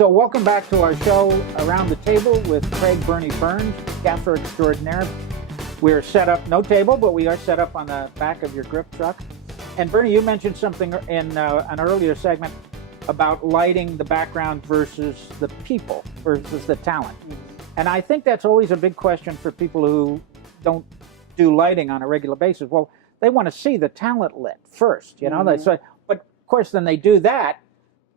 So welcome back to our show, Around the Table with Craig Burnie Burns, Gaffer extraordinaire. We're set up, no table, but we are set up on the back of your grip truck. And Burnie, you mentioned something in an earlier segment about lighting the background versus the people, versus the talent. And I think that's always a big question for people who don't do lighting on a regular basis. Well, they want to see the talent lit first, you know. But of course, then they do that,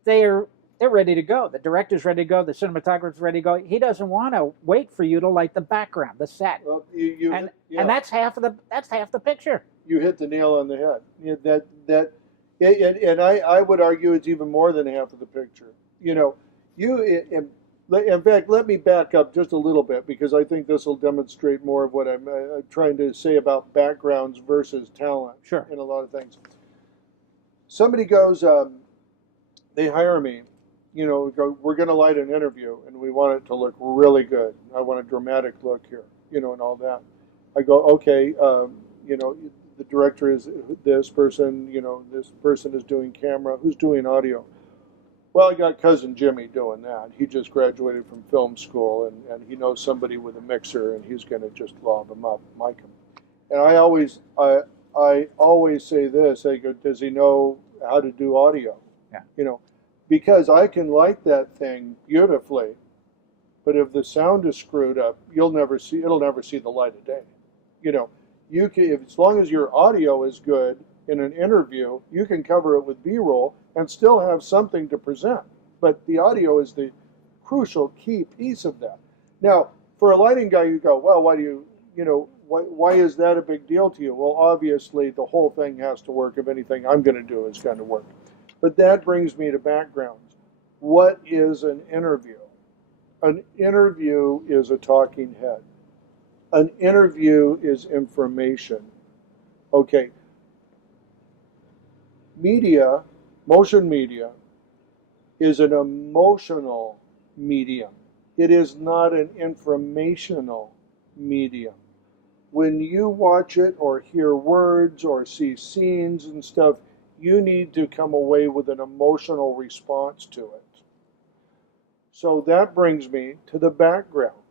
they're ready to go. The director's ready to go. The cinematographer's ready to go. He doesn't want to wait for you to light the background, the set. Well, and that's half the picture. You hit the nail on the head. And I would argue it's even more than half of the picture. You know, in fact, let me back up just a little bit, because I think this will demonstrate more of what I'm trying to say about backgrounds versus talent. Sure. In a lot of things. Somebody goes, they hire me. You know, we're going to light an interview, and we want it to look really good. I want a dramatic look here, you know, and all that. I go, okay, you know, the director is this person, you know, this person is doing camera. Who's doing audio? Well, I got cousin Jimmy doing that. He just graduated from film school, and he knows somebody with a mixer, and he's going to just lob him up, mic him. And I always say this. I go, does he know how to do audio? Yeah. You know. Because I can light that thing beautifully, but if the sound is screwed up, it'll never see the light of day. You know, you can, as long as your audio is good in an interview, you can cover it with B-roll and still have something to present. But the audio is the crucial key piece of that. Now, for a lighting guy, you go, well, why is that a big deal to you? Well, obviously, the whole thing has to work if anything I'm going to do is going to work. But that brings me to backgrounds. What is an interview? An interview is a talking head. An interview is information. Okay. Media, motion media, is an emotional medium. It is not an informational medium. When you watch it or hear words or see scenes and stuff, you need to come away with an emotional response to it. So that brings me to the background.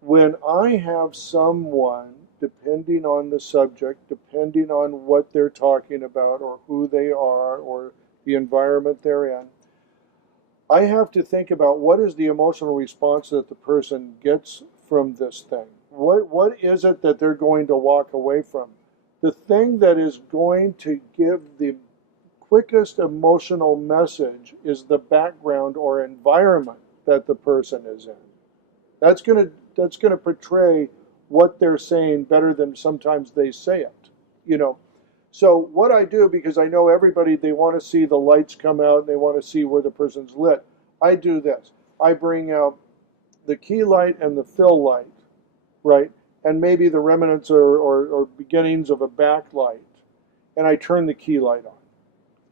When I have someone, depending on the subject, depending on what they're talking about or who they are or the environment they're in, I have to think about what is the emotional response that the person gets from this thing. What is it that they're going to walk away from? The thing that is going to give the quickest emotional message is the background or environment that the person is in. That's going to portray what they're saying better than sometimes they say it, you know. So what I do, because I know everybody, they want to see the lights come out and they want to see where the person's lit. I do this. I bring out the key light and the fill light, right? And maybe the remnants or beginnings of a backlight. And I turn the key light on.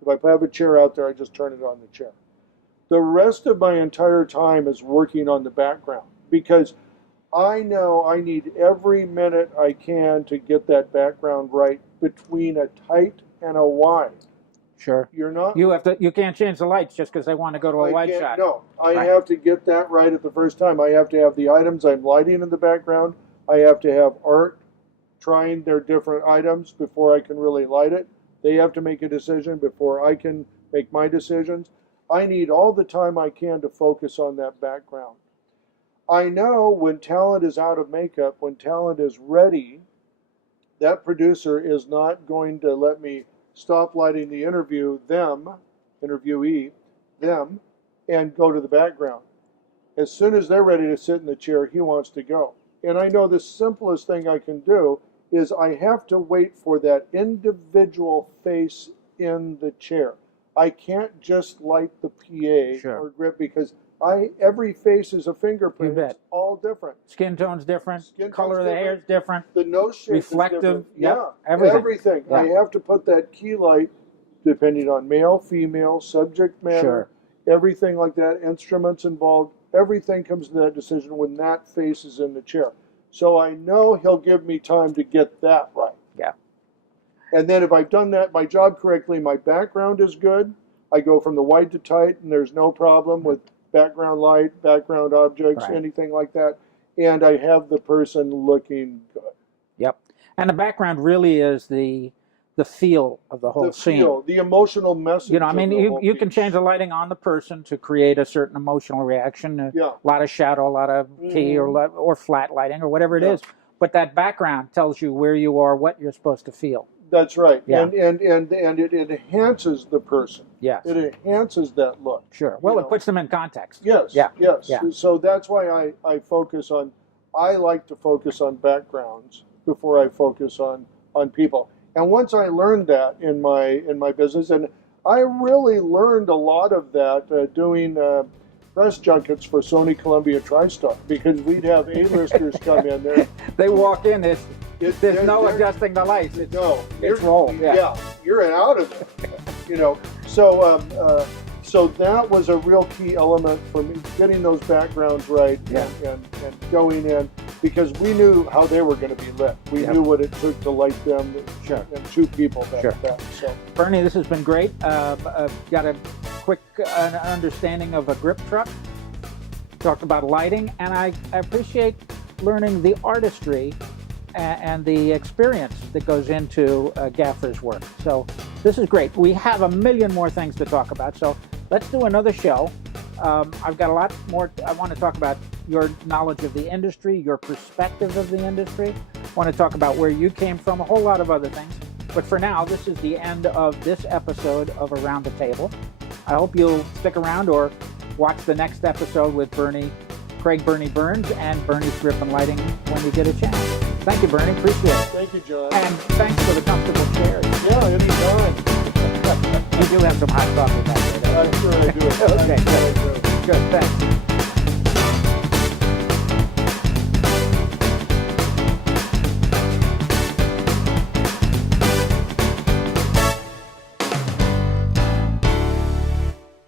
If I have a chair out there, I just turn it on the chair. The rest of my entire time is working on the background, because I know I need every minute I can to get that background right between a tight and a wide. Sure. You can't change the lights just because they want to go to a wide shot. No, I have to get that right at the first time. I have to have the items I'm lighting in the background. I have to have art trying their different items before I can really light it. They have to make a decision before I can make my decisions. I need all the time I can to focus on that background. I know when talent is out of makeup, when talent is ready, that producer is not going to let me stop lighting the interviewee, them, and go to the background. As soon as they're ready to sit in the chair, he wants to go. And I know the simplest thing I can do is I have to wait for that individual face in the chair. I can't just light the PA or grip, because every face is a fingerprint. You bet. It's all different. Skin tone's different. Color of the hair is different. The nose shape reflective, is different. Yep, Yeah, everything. Yeah. I have to put that key light, depending on male, female, subject matter, everything like that, instruments involved. Everything comes to that decision when that face is in the chair. So I know he'll give me time to get that right. Yeah. And then if I've done that, my job correctly, my background is good. I go from the wide to tight, and there's no problem with background light, background objects, Right. anything like that, and I have the person looking good. Yep. And the background really is the feel of the whole The scene. feel, the emotional message. You know, I mean, of the you whole can piece. change the lighting on the person to create a certain emotional reaction. Yeah. A lot of shadow, a lot of key, or flat lighting, or whatever it Yeah. is. But that background tells you where you are, what you're supposed to feel. That's right. Yeah. And it enhances the person. Yes. It enhances that look. Sure. Well, You it know. puts them in context. Yes. Yeah. Yes. Yeah. So that's why I focus on. I like to focus on backgrounds before I focus on people. And once I learned that in my business, and I really learned a lot of that doing press junkets for Sony Columbia TriStar, because we'd have A-listers come in there. They walk in, there's no they're- adjusting the lights. It's, No, it's roll. Yeah. you're out of it. You know, so that was a real key element for me, getting those backgrounds right and going in, because we knew how they were going to be lit. We knew what it took to light them. Sure. And two people back. So Bernie, this has been great. Got a quick understanding of a grip truck. Talked about lighting, and I appreciate learning the artistry and the experience that goes into Gaffer's work. So this is great. We have a million more things to talk about, so let's do another show. I've got a lot more. I want to talk about your knowledge of the industry, your perspective of the industry. I want to talk about where you came from, a whole lot of other things. But for now, this is the end of this episode of Around the Table. I hope you'll stick around or watch the next episode with Craig Burnie Burns and Bernie's Grip and Lighting when you get a chance. Thank you, Bernie. Appreciate it. thank you, John. And thanks for the comfortable chairs. Yeah, anytime. You do have some hot coffee back there. I'm sure I do. Okay, good. Good, thanks.